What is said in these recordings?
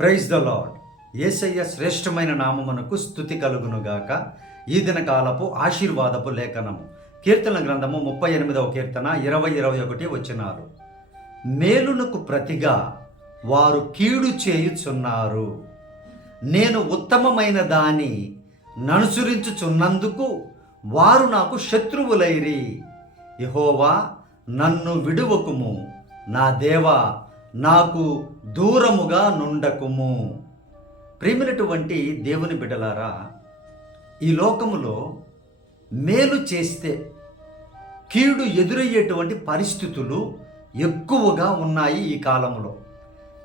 Praise the lord ఏసయ్య శ్రేష్టమైన నామమునకు స్థుతి కలుగునుగాక. ఈ దిన కాలపు ఆశీర్వాదపు లేఖనము. కీర్తన గ్రంథము ముప్పై ఎనిమిదవ కీర్తన ఇరవై ఇరవై ఒకటి వచ్చినారు. మేలునకు ప్రతిగా వారు కీడు చేయుచున్నారు. నేను ఉత్తమమైన దాని ననుసరించుచున్నందుకు వారు నాకు శత్రువులైరి. యహోవా నన్ను విడువకుము. నా దేవా నాకు దూరముగా నుండకుము. ప్రేమినటువంటి దేవుని బిడ్డలారా ఈ లోకములో మేలు చేస్తే కీడు ఎదురయ్యేటువంటి పరిస్థితులు ఎక్కువగా ఉన్నాయి ఈ కాలంలో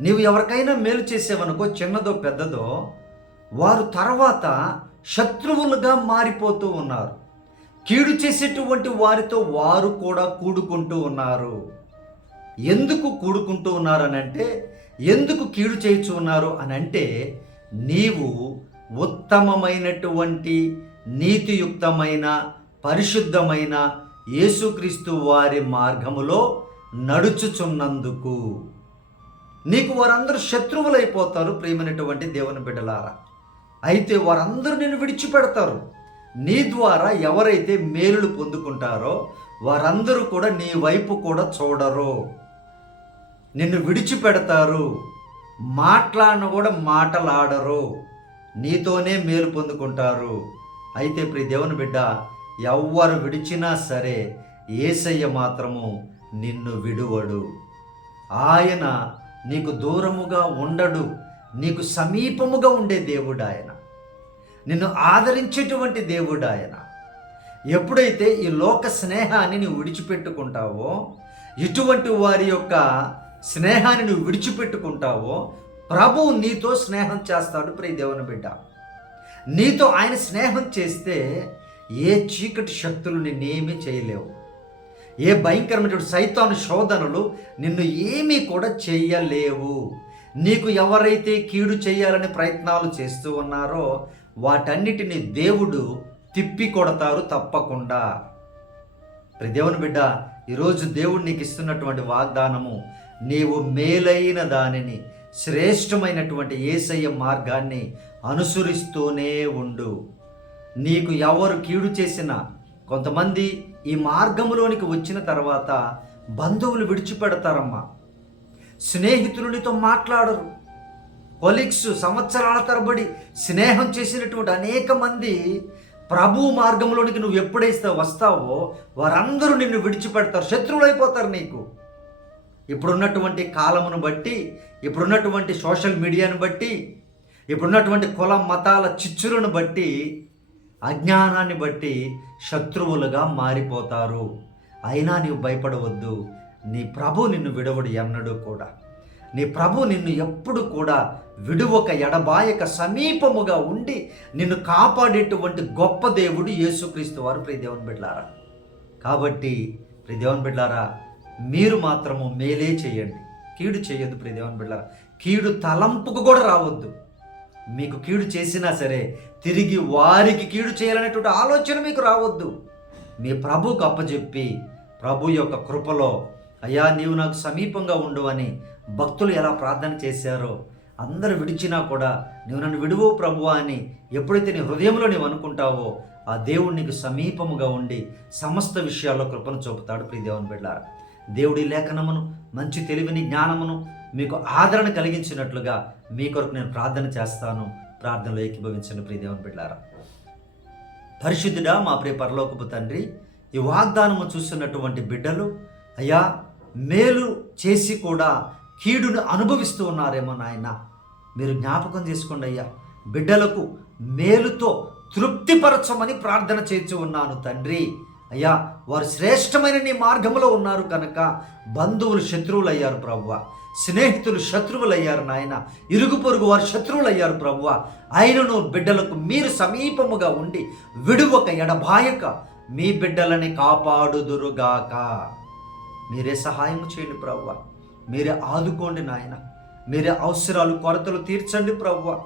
నీవు ఎవరికైనా మేలు చేసేవనుకో చిన్నదో పెద్దదో వారు తర్వాత శత్రువులుగా మారిపోతూ ఉన్నారు. కీడు చేసేటువంటి వారితో వారు కూడా కూడుకుంటూ ఉన్నారు. ఎందుకు కూడుకుంటూ ఉన్నారు అని అంటే ఎందుకు కీడు చేయుచు ఉన్నారు అని అంటే నీవు ఉత్తమమైనటువంటి నీతియుక్తమైన పరిశుద్ధమైన యేసుక్రీస్తు వారి మార్గములో నడుచుచున్నందుకు. నీకు వారందరూ శత్రువులైపోతారు ప్రియమైనటువంటి దేవుని బిడ్డలారా. అయితే వారందరూ నిన్ను విడిచిపెడతారు. నీ ద్వారా ఎవరైతే మేలులు పొందుకుంటారో వారందరూ కూడా నీ వైపు కూడా చూడరు. నిన్ను విడిచిపెడతారు. మాట్లాడిన కూడా మాటలాడరు. నీతోనే మేలు పొందుకుంటారు. అయితే ప్రియ దేవుని బిడ్డ ఎవ్వరు విడిచినా సరే ఏసయ్య మాత్రము నిన్ను విడువడు. ఆయన నీకు దూరముగా ఉండడు. నీకు సమీపముగా ఉండే దేవుడు ఆయన నిన్ను ఆదరించేటువంటి దేవుడు ఆయన ఎప్పుడైతే ఈ లోక స్నేహాన్ని నువ్వు విడిచిపెట్టుకుంటావో ఇటువంటి వారి యొక్క స్నేహాన్ని నువ్వు విడిచిపెట్టుకుంటావో ప్రభువు నీతో స్నేహం చేస్తాడు ప్రియ దేవుని బిడ్డ. నీతో ఆయన స్నేహం చేస్తే ఏ చీకటి శక్తులు నిన్నేమీ చేయలేవు. ఏ భయంకరమైనటువంటి సైతాను శోధనలు నిన్ను ఏమీ కూడా చేయలేవు. నీకు ఎవరైతే కీడు చేయాలని ప్రయత్నాలు చేస్తూ ఉన్నారో వాటన్నిటిని దేవుడు తిప్పి కొడతారు తప్పకుండా. ప్రియ దేవుని బిడ్డ ఈరోజు దేవుడు నీకు ఇస్తున్నటువంటి వాగ్దానము నీవు మేలైన దానిని శ్రేష్టమైనటువంటి ఏసయ్య మార్గాన్ని అనుసరిస్తూనే ఉండు. నీకు ఎవరు కీడు చేసినా కొంతమంది ఈ మార్గంలోనికి వచ్చిన తర్వాత బంధువులు విడిచిపెడతారమ్మా. స్నేహితులు నీతో మాట్లాడరు. కొలిక్స్ సంవత్సరాల తరబడి స్నేహం చేసినటువంటి అనేక మంది ప్రభు మార్గంలోనికి నువ్వు ఎప్పుడైతే వస్తావో వారందరూ నిన్ను విడిచిపెడతారు శత్రువులైపోతారు నీకు. ఇప్పుడున్నటువంటి కాలమును బట్టి ఇప్పుడున్నటువంటి సోషల్ మీడియాను బట్టి ఇప్పుడున్నటువంటి కుల మతాల చిచ్చులను బట్టి అజ్ఞానాన్ని బట్టి శత్రువులుగా మారిపోతారు. అయినా నీవు భయపడవద్దు. నీ ప్రభు నిన్ను విడవడు ఎన్నడూ కూడా. నీ ప్రభు నిన్ను ఎప్పుడు కూడా విడువక ఎడబాయక సమీపముగా ఉండి నిన్ను కాపాడేటువంటి గొప్ప దేవుడు యేసుక్రీస్తు వారు. ప్రియదేవన్ దేవుని కాబట్టి ప్రియదేవన్ దేవుని మీరు మాత్రము మేలే చేయండి. కీడు చేయొద్దు ప్రియ దేవుని బిడ్డారా కీడు తలంపుకు కూడా రావద్దు. మీకు కీడు చేసినా సరే తిరిగి వారికి కీడు చేయాలనేటువంటి ఆలోచన మీకు రావద్దు. మీ ప్రభుకు అప్పచెప్పి ప్రభు యొక్క కృపలో అయ్యా నీవు నాకు సమీపంగా ఉండు అని భక్తులు ఎలా ప్రార్థన చేశారో అందరు విడిచినా కూడా నువ్వు నన్ను విడువు ప్రభువా అని ఎప్పుడైతే నీ హృదయంలో నీవు అనుకుంటావో ఆ దేవుడు నీకు సమీపముగా ఉండి సమస్త విషయాల్లో కృపను చూపుతాడు ప్రియ బిడ్డారా దేవుడి లేఖనమును మంచి తెలివిని జ్ఞానమును మీకు ఆదరణ కలిగించినట్లుగా మీ కొరకు నేను ప్రార్థన చేస్తాను. ప్రార్థనలో ఏకీభవించండి ప్రియదేవన్ బిడ్డారా పరిశుద్ధుడా మా ప్రియ పరలోకపు తండ్రి ఈ వాగ్దానము చూస్తున్నటువంటి బిడ్డలు అయ్యా మేలు చేసి కూడా కీడును అనుభవిస్తూ ఉన్నారేమో నాయన. మీరు జ్ఞాపకం చేసుకోండి అయ్యా. బిడ్డలకు మేలుతో తృప్తిపరచమని ప్రార్థన చేసి ఉన్నాను తండ్రి. అయ్యా వారు శ్రేష్టమైన నీ మార్గంలో ఉన్నారు కనుక బంధువులు శత్రువులు అయ్యారు ప్రభువ స్నేహితులు శత్రువులు అయ్యారు నాయన. ఇరుగు పొరుగు వారు శత్రువులు అయ్యారు ప్రభువ ఆయనను బిడ్డలకు మీరు సమీపముగా ఉండి విడువక ఎడబాయక మీ బిడ్డలని కాపాడుదురుగాక. మీరే సహాయం చేయండి ప్రవ్వ. మీరే ఆదుకోండి నాయన. మీరే అవసరాలు కొరతలు తీర్చండి ప్రవ్వ.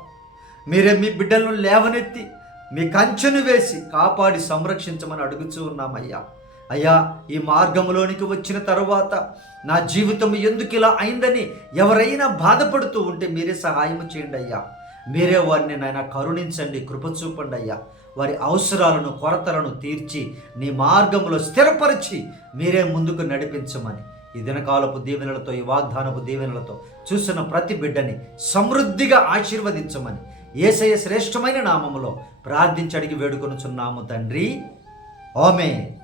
మీరే మీ బిడ్డలను లేవనెత్తి మీ కంచెను వేసి కాపాడి సంరక్షించమని అడుగుచూ ఉన్నామయ్యా. అయ్యా ఈ మార్గంలోనికి వచ్చిన తరువాత నా జీవితం ఎందుకు ఇలా అయిందని ఎవరైనా బాధపడుతూ ఉంటే మీరే సహాయం చేయండి అయ్యా. మీరే వారిని నాయన కరుణించండి కృప చూపండి అయ్యా వారి అవసరాలను కొరతలను తీర్చి నీ మార్గంలో స్థిరపరిచి మీరే ముందుకు నడిపించమని. ఈ దినకాలపు దీవెనలతో ఈ వాగ్దానపు దీవెనలతో చూసిన ప్రతి బిడ్డని సమృద్ధిగా ఆశీర్వదించమని. ఏసయ శ్రేష్టమైన నామములో ప్రార్థించడికి వేడుకొనుచున్నాము తండ్రి. ఓమే